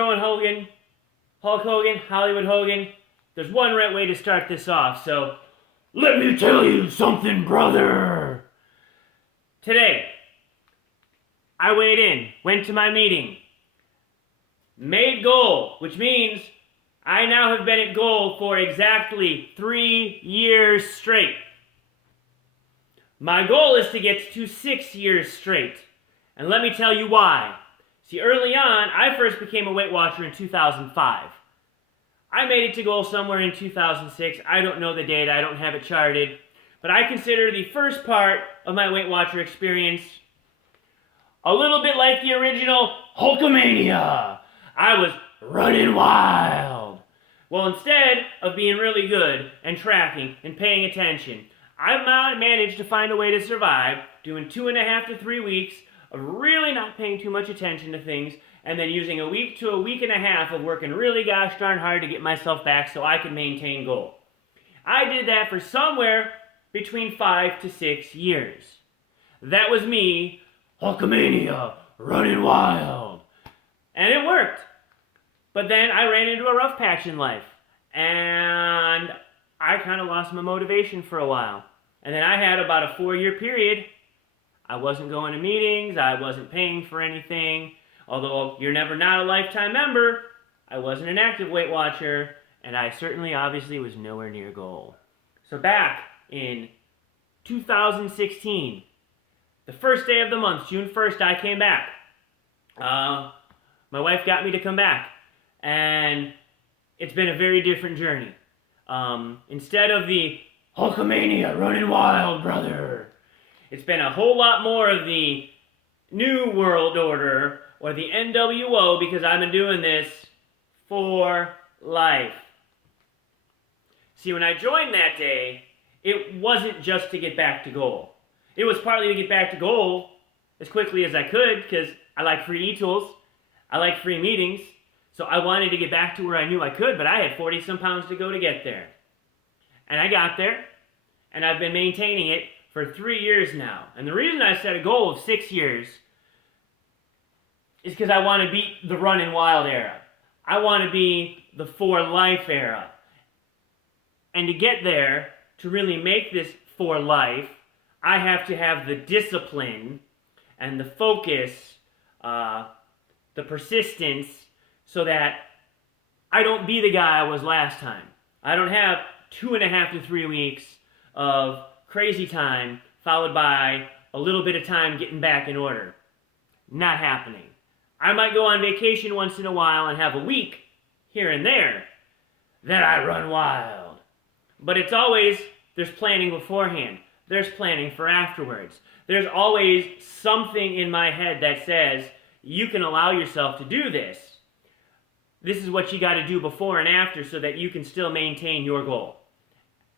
going Hulk Hogan, Hollywood Hogan. There's one right way to start this off, so let me tell you something, brother. Today, I weighed in, went to my meeting, made goal, which means I now have been at goal for exactly 3 years straight. My goal is to get to 6 years straight, and let me tell you why. See, early on, I first became a Weight Watcher in 2005. I made it to goal somewhere in 2006. I don't know the date, I don't have it charted, but I consider the first part of my Weight Watcher experience a little bit like the original Hulkamania. I was running wild. Well, instead of being really good and tracking and paying attention, I've managed to find a way to survive doing 2.5 to 3 weeks of really not paying too much attention to things, and then using a week to a week and a half of working really gosh darn hard to get myself back so I can maintain goal. I did that for somewhere between 5 to 6 years. That was me, Hulkamania, running wild. And it worked. But then I ran into a rough patch in life, and I kind of lost my motivation for a while. And then I had about a 4-year period. I wasn't going to meetings, I wasn't paying for anything. Although you're never not a lifetime member, I wasn't an active Weight Watcher, and I certainly obviously was nowhere near goal. So back in 2016, the first day of the month, June 1st, I came back. My wife got me to come back, and it's been a very different journey. Instead of the Hulkamania running wild, brother, it's been a whole lot more of the New World Order, or the NWO, because I've been doing this for life. See, when I joined that day, it wasn't just to get back to goal. It was partly to get back to goal as quickly as I could, because I like free e-tools, I like free meetings, so I wanted to get back to where I knew I could, but I had 40-some pounds to go to get there. And I got there, and I've been maintaining it for 3 years now. And the reason I set a goal of 6 years is because I want to beat the running wild era. I want to be the for life era. And to get there, to really make this for life, I have to have the discipline and the focus, the persistence, so that I don't be the guy I was last time. I don't have 2.5 to 3 weeks of crazy time followed by a little bit of time getting back in order. Not happening. I might go on vacation once in a while and have a week here and there that I run wild. But it's always, there's planning beforehand. There's planning for afterwards. There's always something in my head that says, you can allow yourself to do this. This is what you got to do before and after so that you can still maintain your goal.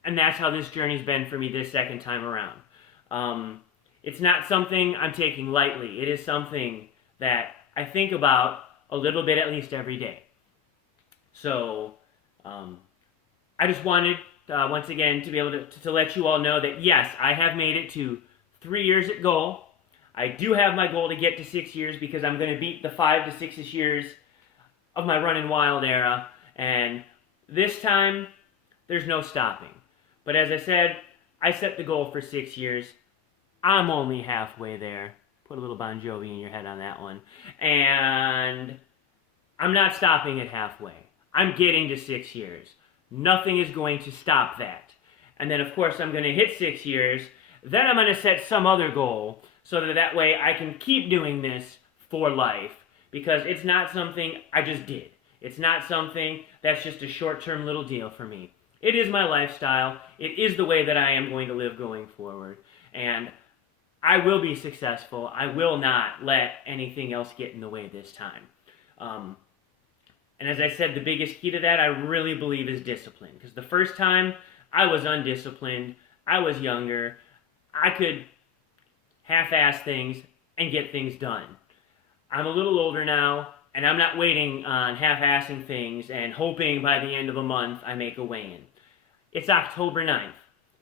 And that's how this journey's been for me this second time around. It's not something I'm taking lightly. It is something that I think about a little bit at least every day. So I just wanted, once again, to be able to let you all know that yes, I have made it to 3 years at goal. I do have my goal to get to 6 years because I'm going to beat the 5 to 6 years of my running wild era. And this time, there's no stopping. But as I said, I set the goal for 6 years. I'm only halfway there. Put a little Bon Jovi in your head on that one. And I'm not stopping at halfway. I'm getting to 6 years. Nothing is going to stop that. And then, of course, I'm going to hit 6 years. Then I'm going to set some other goal so that way I can keep doing this for life. Because it's not something I just did. It's not something that's just a short-term little deal for me. It is my lifestyle. It is the way that I am going to live going forward. And I will be successful. I will not let anything else get in the way this time. And as I said, the biggest key to that, I really believe, is discipline. Because the first time, I was undisciplined. I was younger. I could half-ass things and get things done. I'm a little older now, and I'm not waiting on half-assing things and hoping by the end of a month I make a weigh-in. It's October 9th.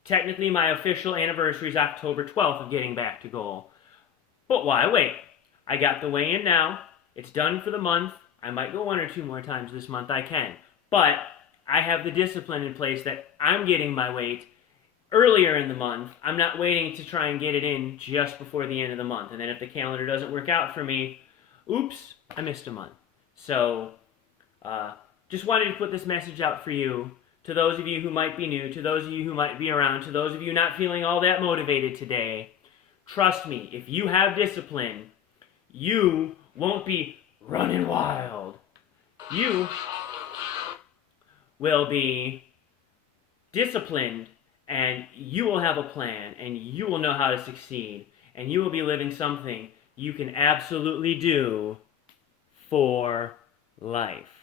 Technically, my official anniversary is October 12th of getting back to goal. But why wait? I got the weigh-in now. It's done for the month. I might go 1 or 2 more times this month, I can. But I have the discipline in place that I'm getting my weight earlier in the month. I'm not waiting to try and get it in just before the end of the month. And then if the calendar doesn't work out for me, oops, I missed a month. So just wanted to put this message out for you, to those of you who might be new, to those of you who might be around, to those of you not feeling all that motivated today. Trust me, if you have discipline, you won't be running wild. You will be disciplined, and you will have a plan, and you will know how to succeed, and you will be living something you can absolutely do for life.